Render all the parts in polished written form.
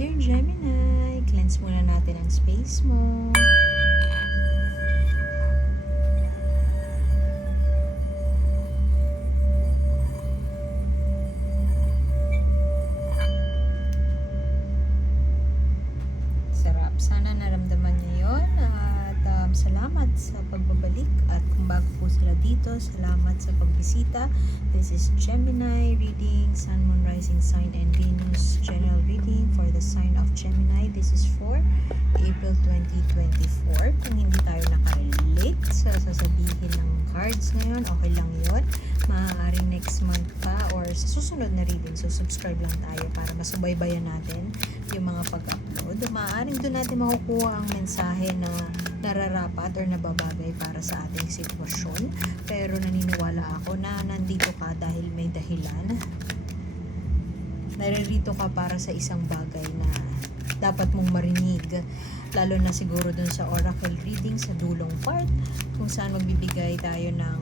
Dear Gemini, cleanse muna natin ang space mo. Sarap. Sana naramdaman niyo yun. At salamat sa pagbabalik. At kung bago po sila dito, salamat sa pagbisita. This is Gemini reading, Sun, Moon, Rising Sign, and Venus general reading for the sign of Gemini. This is for April 2024. Kung hindi tayo nakarelate sa sasabihin ng cards ngayon, okay lang yun. Maaaring next month pa or sa susunod na reading. So, subscribe lang tayo para masubaybayan natin yung mga pag-upload. Maaaring doon natin makukuha ang mensahe na nararapat or nababagay para sa ating sitwasyon. Pero naniniwala ako na nandito ka dahil may dahilan. Naririto ka para sa isang bagay na dapat mong marinig. Lalo na siguro dun sa oracle reading sa dulong part kung saan magbibigay tayo ng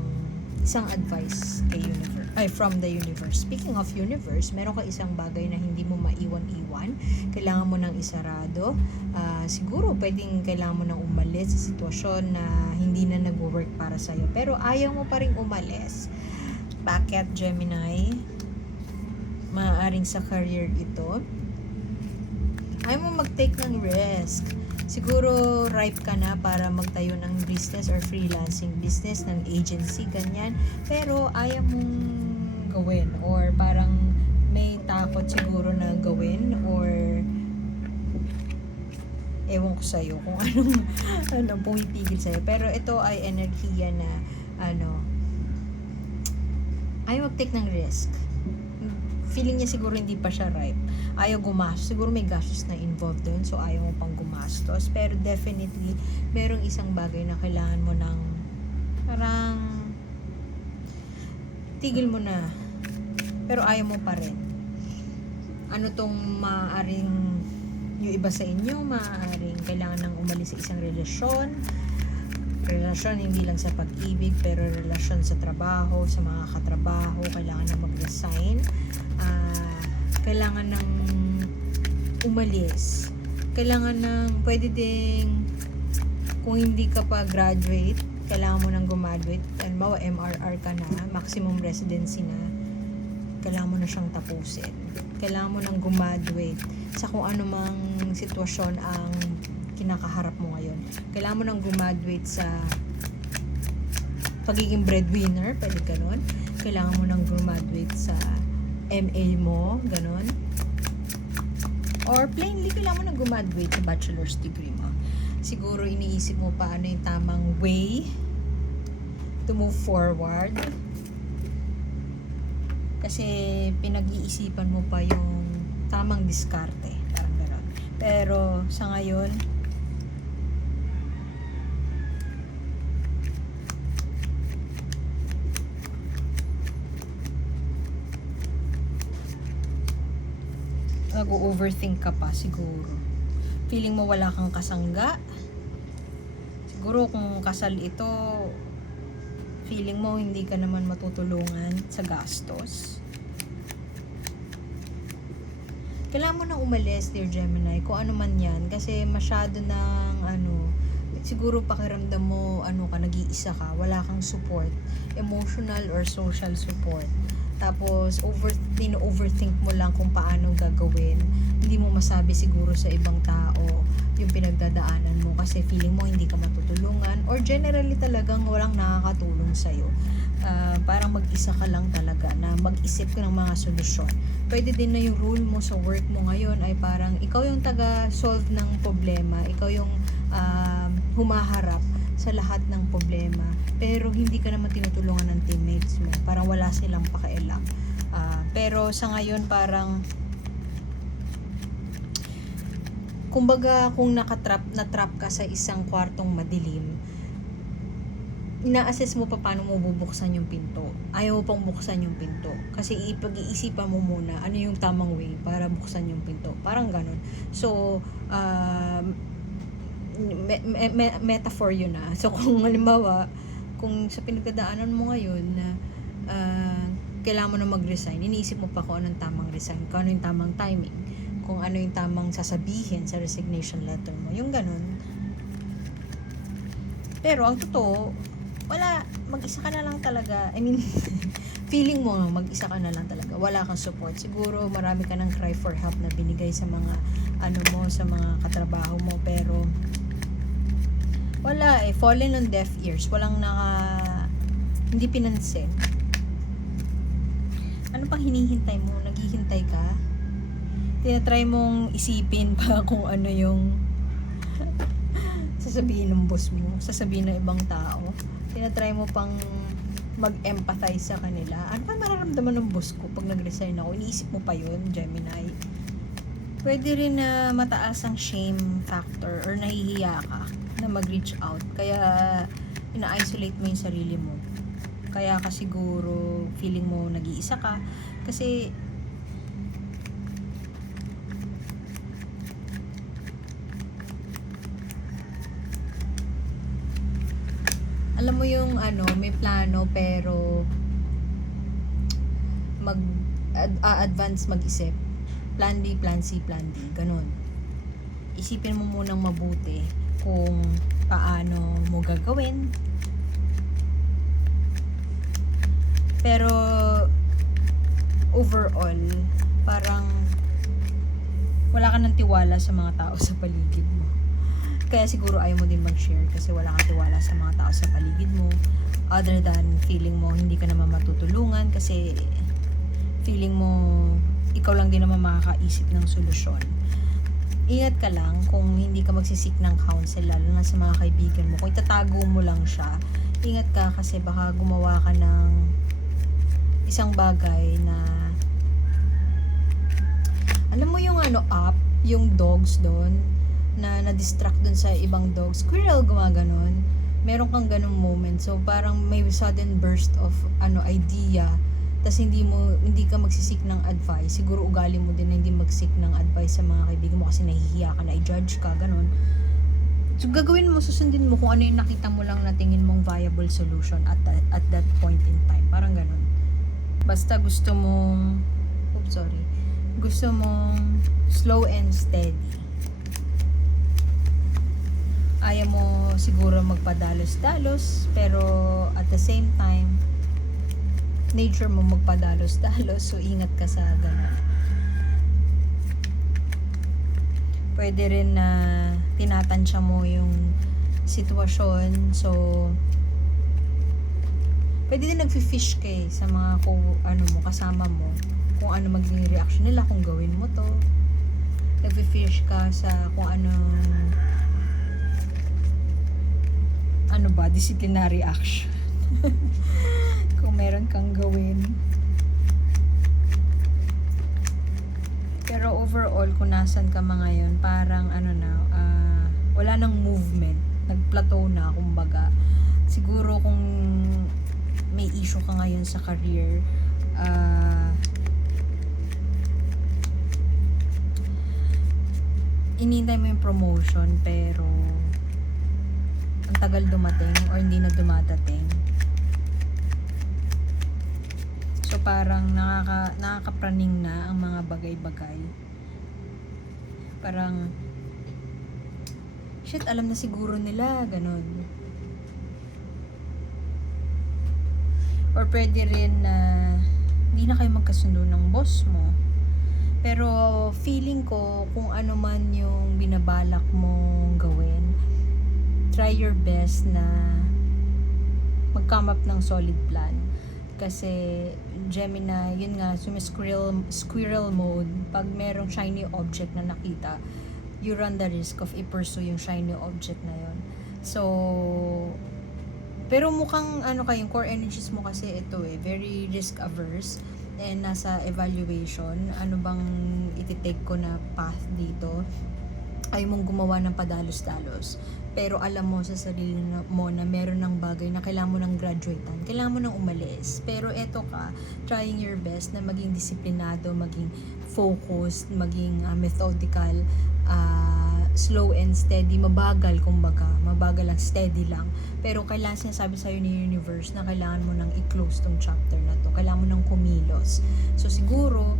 isang advice kay universe, from the universe. Speaking of universe, meron ka isang bagay na hindi mo maiwan-iwan. Kailangan mo nang isarado. Siguro pwedeng kailangan mo nang umalis sa sitwasyon na hindi na nag-work para sa'yo. Pero ayaw mo pa rin umalis. Bakit, Gemini? Maaaring sa career ito. Ayaw mo mag-take ng risk. Siguro ripe ka na para magtayo ng business or freelancing business ng agency, ganyan. Pero ayaw mong gawin or parang may takot siguro na gawin or ewan ko sa'yo kung anong pumipigil sa'yo. Pero ito ay enerhiya na ayaw mag-take ng risk. Feeling niya siguro hindi pa siya ripe. Ayaw gumastos. Siguro may gastos na involved doon. So, ayaw mo pang gumastos. Pero definitely, merong isang bagay na kailangan mo ng parang tigil mo na. Pero ayaw mo pa rin. Ano tong maaaring yung iba sa inyo, maaaring kailangan nang umalis sa isang relasyon. Relasyon hindi lang sa pag-ibig, pero relasyon sa trabaho, sa mga katrabaho, kailangan na mag-resign. Kailangan ng umalis. Kailangan ng, pwede ding, kung hindi ka pa graduate, kailangan mo nang gumaduate. Halimbawa, MRR ka na, maximum residency na, kailangan mo na siyang tapusin. Kailangan mo nang gumaduate sa kung anumang sitwasyon ang kinakaharap mo ngayon. Kailangan mo nang gumaduate sa pagiging breadwinner, pwede ganun. Kailangan mo nang gumaduate sa MA mo, ganun. Or plainly, kailangan mo nang gumaduate sa bachelor's degree mo. Siguro iniisip mo pa ano yung tamang way to move forward. Kasi pinag-iisipan mo pa yung tamang diskarte, parang gano'n. Pero sa ngayon, nag-overthink ka pa siguro. Feeling mo wala kang kasangga. Siguro kung kasal ito, feeling mo hindi ka naman matutulungan sa gastos. Kailangan mo nang umalis, dear Gemini, kung ano man yan. Kasi masyado ng siguro pakiramdam mo, nag-iisa ka, wala kang support, emotional or social support. Tapos, overthink mo lang kung paano gagawin. Hindi mo masabi siguro sa ibang tao yung pinagdadaanan mo kasi feeling mo hindi ka matutulungan or generally talagang walang nakakatulong sa'yo. Parang mag-isa ka lang talaga na mag-isip ka ng mga solusyon. Pwede din na yung role mo sa work mo ngayon ay parang ikaw yung taga-solve ng problema. Ikaw yung humaharap sa lahat ng problema. Pero hindi ka naman tinutulungan ng teammates mo. Parang wala silang pakialam. Pero sa ngayon parang kumbaga kung natrap ka sa isang kwartong madilim, ina-assess mo pa paano mo bubuksan yung pinto. Ayaw mo pang buksan yung pinto. Kasi ipag-iisipan mo muna ano yung tamang way para buksan yung pinto. Parang ganun. So, metaphor yun na. So, kung halimbawa, kung sa pinagdadaanan mo ngayon na kailangan mo na mag-resign, iniisip mo pa kung anong tamang resign, kung ano yung tamang timing. kung ano yung tamang sasabihin sa resignation letter mo, yung ganun. Pero ang totoo, wala, mag-isa ka na lang talaga. I mean, feeling mo mag-isa ka na lang talaga, wala kang support. Siguro marami ka ng cry for help na binigay sa mga ano mo, sa mga katrabaho mo, pero wala fallen on deaf ears, walang hindi pinansin. Ano pang hinihintay mo? Naghihintay ka? Tinatry mong isipin pa kung ano yung sasabihin ng boss mo, sasabihin ng ibang tao. Tinatry mo pang mag-empathize sa kanila. Ano pa mararamdaman ng boss ko pag nag-resign ako? Iniisip mo pa yun, Gemini. Pwede rin na mataas ang shame factor or nahihiya ka na mag-reach out. Kaya ina-isolate mo yung sarili mo. Kaya ka siguro feeling mo nag-iisa ka. Kasi alam mo yung may plano pero advance mag-isip. Plan B, plan C, plan D. Ganun. Isipin mo munang mabuti kung paano mo gagawin. Pero overall, parang wala ka ng tiwala sa mga tao sa paligid mo. Kaya siguro ayaw mo din mag-share kasi wala kang tiwala sa mga tao sa paligid mo. Other than feeling mo hindi ka naman matutulungan kasi feeling mo ikaw lang din naman makakaisip ng solusyon. Ingat ka lang kung hindi ka magsisik ng counsel, lalo na sa mga kaibigan mo. Kung itatago mo lang siya, ingat ka kasi baka gumawa ka ng isang bagay na alam mo yung app, yung dogs doon na na-distract doon sa ibang dogs. Squirrel gumaganon. Meron kang ganung moment. So parang may sudden burst of idea. Tas hindi ka magsisik ng advice. Siguro ugali mo din na hindi magsik ng advice sa mga kaibigan mo kasi nahihiya ka na i-judge ka, ganon. So gagawin mo, susundin mo kung ano yung nakita mo lang na tingin mong viable solution at that point in time. Parang ganon. Basta gusto mong slow and steady. Ayaw mo siguro magpadalos-dalos, pero at the same time nature mo magpadalos-dalos, so ingat ka sa ganun. Pwede rin na tinatansya mo yung sitwasyon, so pwede din nagfi-fish ka sa mga kasama mo, kung ano magiging reaction nila kung gawin mo to. Nagfi-fish ka sa kung disciplinary action. Kung meron kang gawin. Pero overall, kung nasan ka ngayon, parang wala nang movement. Nag-plateau na, kumbaga. Siguro kung may issue ka ngayon sa career, inintay mo yung promotion, pero ang tagal dumating or hindi na dumadating. So parang nakakapraning na ang mga bagay-bagay. Parang shit, alam na siguro nila, ganon. Or pwede rin na hindi na kayo magkasundo ng boss mo. Pero feeling ko kung ano man yung binabalak mong gawin, try your best na mag-come up ng solid plan. Kasi Gemini, yun nga, squirrel mode. Pag merong shiny object na nakita, you run the risk of i-pursue yung shiny object na yun. So, pero mukhang yung core energies mo kasi ito very risk averse. And nasa evaluation, ano bang iti-take ko na path dito? Ay mong gumawa ng padalos-dalos. Pero alam mo sa sarili mo na meron ng bagay na kailangan mo ng graduatean, kailangan mo ng umalis. Pero eto ka, trying your best na maging disiplinado, maging focused, maging methodical, slow and steady, mabagal kumbaga, mabagal lang, steady lang. Pero kailangan sinasabi sa'yo ni universe na kailangan mo nang i-close tong chapter na to, kailangan mo nang kumilos. So siguro,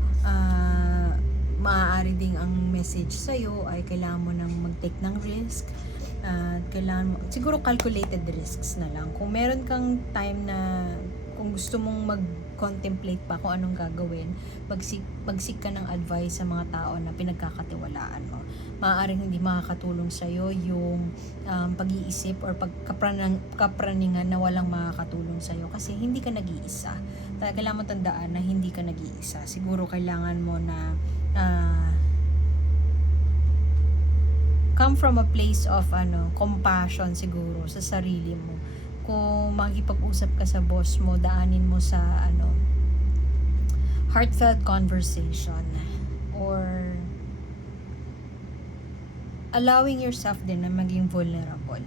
maaari ding ang message sa'yo ay kailangan mo nang mag-take ng risk. At kailangan mo, siguro calculated risks na lang. Kung meron kang time na, kung gusto mong mag-contemplate pa kung anong gagawin, magsik ka ng advice sa mga tao na pinagkakatiwalaan mo. Maaaring hindi makakatulong sa'yo yung pag-iisip or kapraningan na walang makakatulong sa'yo kasi hindi ka nag-iisa. Kailangan mo tandaan na hindi ka nag-iisa. Siguro kailangan mo na come from a place of compassion siguro sa sarili mo. Kung makikipag-usap ka sa boss mo, daanin mo sa heartfelt conversation or allowing yourself din na maging vulnerable.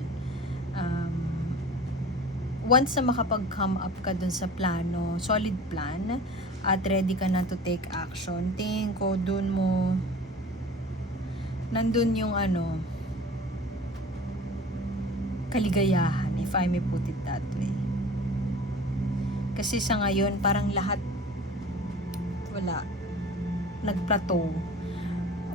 Once na makapag-come up ka dun sa plano, solid plan, at ready ka na to take action, tingin ko nandun yung kaligayahan, if I may put it that way. Kasi sa ngayon, parang lahat wala, nag-plateau.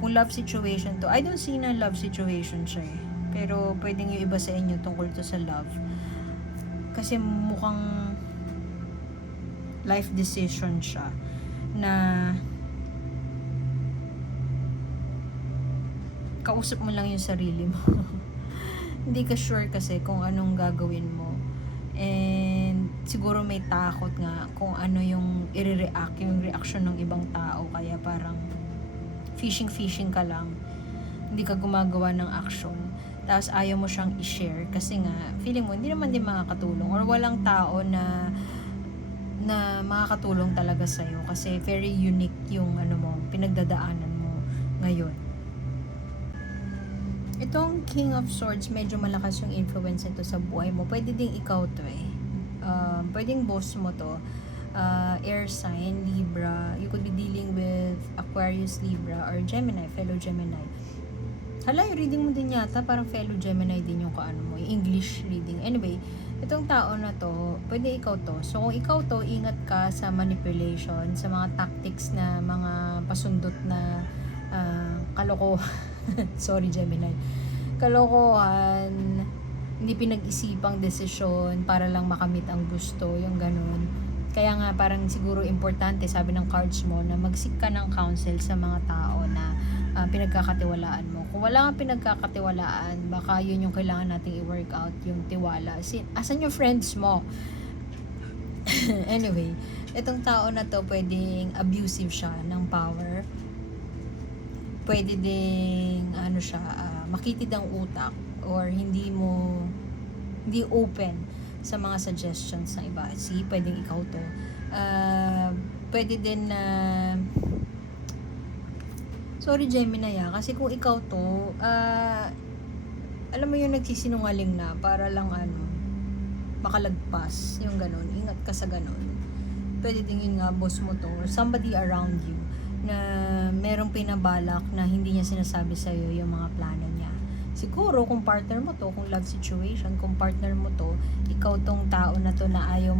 Kung love situation to, I don't see na love situation siya eh. Pero pwedeng yung iba sa inyo tungkol to sa love. Kasi mukhang life decision siya na kausap mo lang yung sarili mo. Hindi ka sure kasi kung anong gagawin mo. And siguro may takot nga kung ano yung i-react, yung reaction ng ibang tao. Kaya parang fishing ka lang. Hindi ka gumagawa ng action. Tapos ayaw mo siyang i-share kasi nga feeling mo hindi naman din makakatulong or walang tao na makakatulong talaga sa'yo kasi very unique yung pinagdadaanan mo ngayon. Itong King of Swords, medyo malakas yung influence nito sa buhay mo. Pwede ding ikaw to eh. Pwedeng boss mo to. Air sign, Libra. You could be dealing with Aquarius, Libra, or Gemini, fellow Gemini. Hala, yung reading mo din yata, parang fellow Gemini din yung yung English reading. Anyway, itong tao na to, pwede ikaw to. So, kung ikaw to, ingat ka sa manipulation, sa mga tactics na mga pasundot na sorry Gemini, kalokohan, hindi pinag-isipang desisyon para lang makamit ang gusto, yung ganun. Kaya nga parang siguro importante, sabi ng cards mo, na mag-seek ka ng counsel sa mga tao na pinagkakatiwalaan mo. Kung wala kang pinagkakatiwalaan, baka yun yung kailangan nating i-work out, yung tiwala. Asan yung friends mo? Anyway, itong tao na to, pwedeng abusive siya ng power. Pwede ding makitid ang utak or hindi open sa mga suggestions ng iba. Pwedeng ikaw to. Pwede din na sorry Gemini kasi kung ikaw to, alam mo yung nagsisinungaling na para lang makalagpas, yung ganun. Ingat ka sa ganun. Pwede din nga boss mo to or somebody around you na merong pinabalak na hindi niya sinasabi sa'yo yung mga plano niya. Siguro kung partner mo to, kung love situation, kung partner mo to, ikaw tong tao na to na ayaw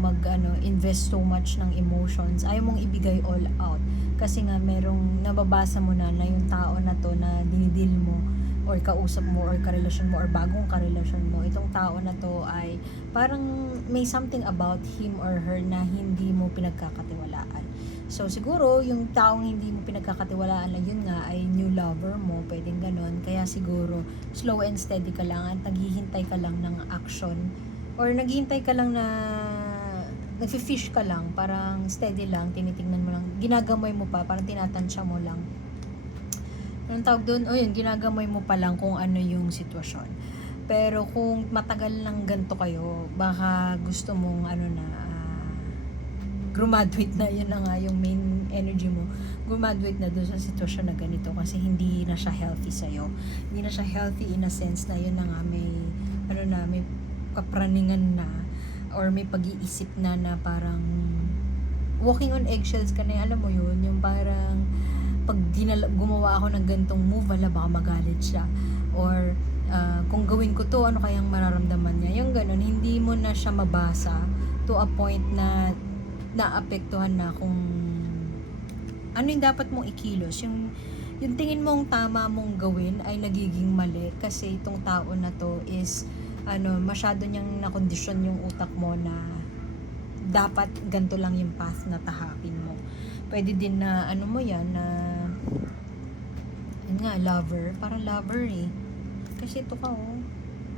invest so much ng emotions, ayaw mong ibigay all out. Kasi nga merong nababasa mo na yung tao na to na dinidil mo or kausap mo or karelasyon mo or bagong karelasyon mo, itong tao na to ay parang may something about him or her na hindi mo pinagkakatiwalaan. So siguro yung taong hindi mo pinagkakatiwalaan na yun nga ay new lover mo, pwedeng ganon. Kaya siguro slow and steady ka lang at naghihintay ka lang ng action or naghihintay ka lang na nagfi-fish ka lang, parang steady lang, tinitingnan mo lang, ginagamoy mo pa, parang tinatansya mo lang. Anong tawag doon? Ginagamoy mo pa lang kung ano yung sitwasyon. Pero kung matagal lang ganito kayo, baka gusto mong graduate na, yun na nga yung main energy mo, graduate na doon sa sitwasyon na ganito kasi hindi na siya healthy sa'yo. Hindi na siya healthy in a sense na yun na nga may kapraningan na or may pag-iisip na parang walking on eggshells ka na, alam mo yun, yung parang pag gumawa ako ng gantong move, baka magalit siya or kung gawin ko to, ano kayang mararamdaman niya, yung ganun, hindi mo na siya mabasa to a point na naapektuhan na kung ano yung dapat mong ikilos, yung tingin mong tama mong gawin ay nagiging mali kasi itong tao na to is masyado niyang nakondisyon yung utak mo na dapat ganito lang yung path na tahakin mo. Pwede din na mo yan na yun nga, lover. Parang lover eh. Kasi ito ka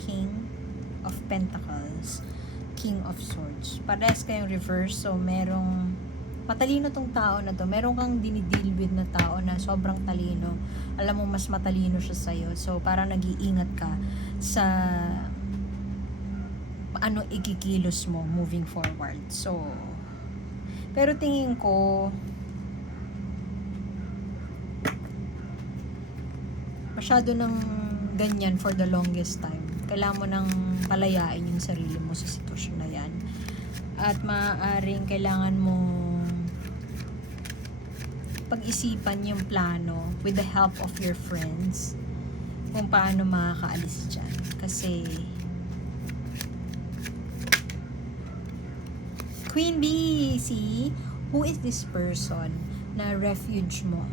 King of Pentacles, King of Swords. Parehas kayong reverse, so merong matalino tong tao na to. Meron kang dinideal with na tao na sobrang talino. Alam mo, mas matalino siya sa'yo. So, parang nag-iingat ka sa ano ikikilos mo moving forward. So, pero tingin ko, masyado ng ganyan for the longest time. Kailangan mo nang palayain yung sarili mo sa sitwasyon na yan. At maaaring kailangan mo pag-isipan yung plano with the help of your friends kung paano makakaalis dyan. Kasi Queen Bee, see? Who is this person na refuge mo?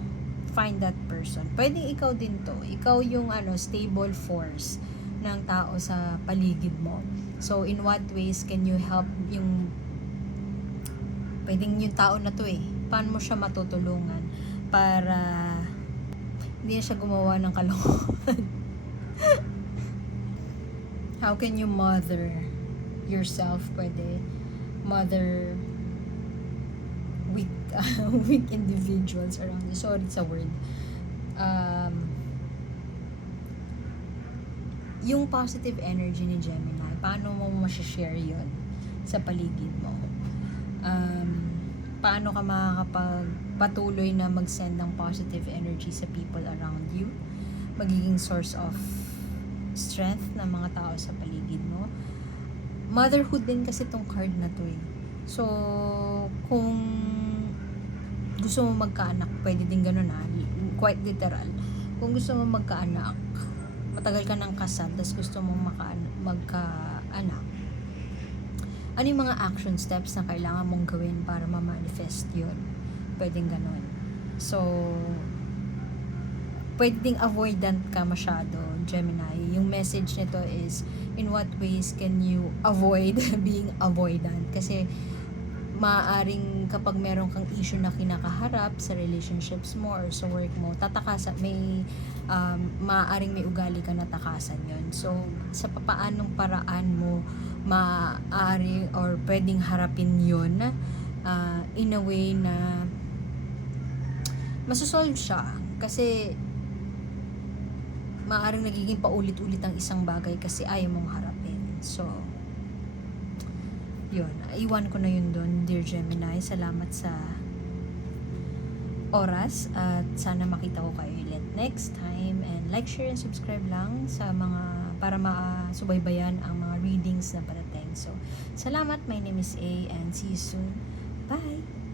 Find that person. Pwedeng ikaw din to. Ikaw yung stable force ng tao sa paligid mo. So, in what ways can you help yung pwedeng yung tao na to paano mo siya matutulungan para hindi na siya gumawa ng kalokohan? How can you mother yourself? Pwede mother weak weak individuals around you. Sorry sa word. Yung positive energy ni Gemini, paano mo ma-share yun sa paligid mo? Paano ka makakapagpatuloy na mag-send ng positive energy sa people around you? Magiging source of strength ng mga tao sa paligid mo. Motherhood din kasi tong card na to So, kung gusto mo magkaanak, pwede din ganun quite literal. Kung gusto mo magkaanak, matagal ka ng kasal, tapos gusto mong magkaanak, ano yung mga action steps na kailangan mong gawin para ma-manifest yun? Pwedeng ganun. So, pwedeng avoidant ka masyado, Gemini. Yung message nito is, in what ways can you avoid being avoidant? Kasi, maaaring kapag meron kang issue na kinakaharap sa relationships mo or sa work mo, maaaring may ugali ka na takasan yon. So, sa papaanong paraan mo maaari or pwedeng harapin yon in a way na masosolve siya. Kasi maaaring nagiging paulit-ulit ang isang bagay kasi ayaw mong harapin. So, yun. Iwan ko na yun doon, dear Gemini. Salamat sa oras at sana makita ko kayo ulit next time. And like, share, and subscribe lang sa para masubaybayan ang mga readings na parating. So, salamat. My name is A and see you soon. Bye!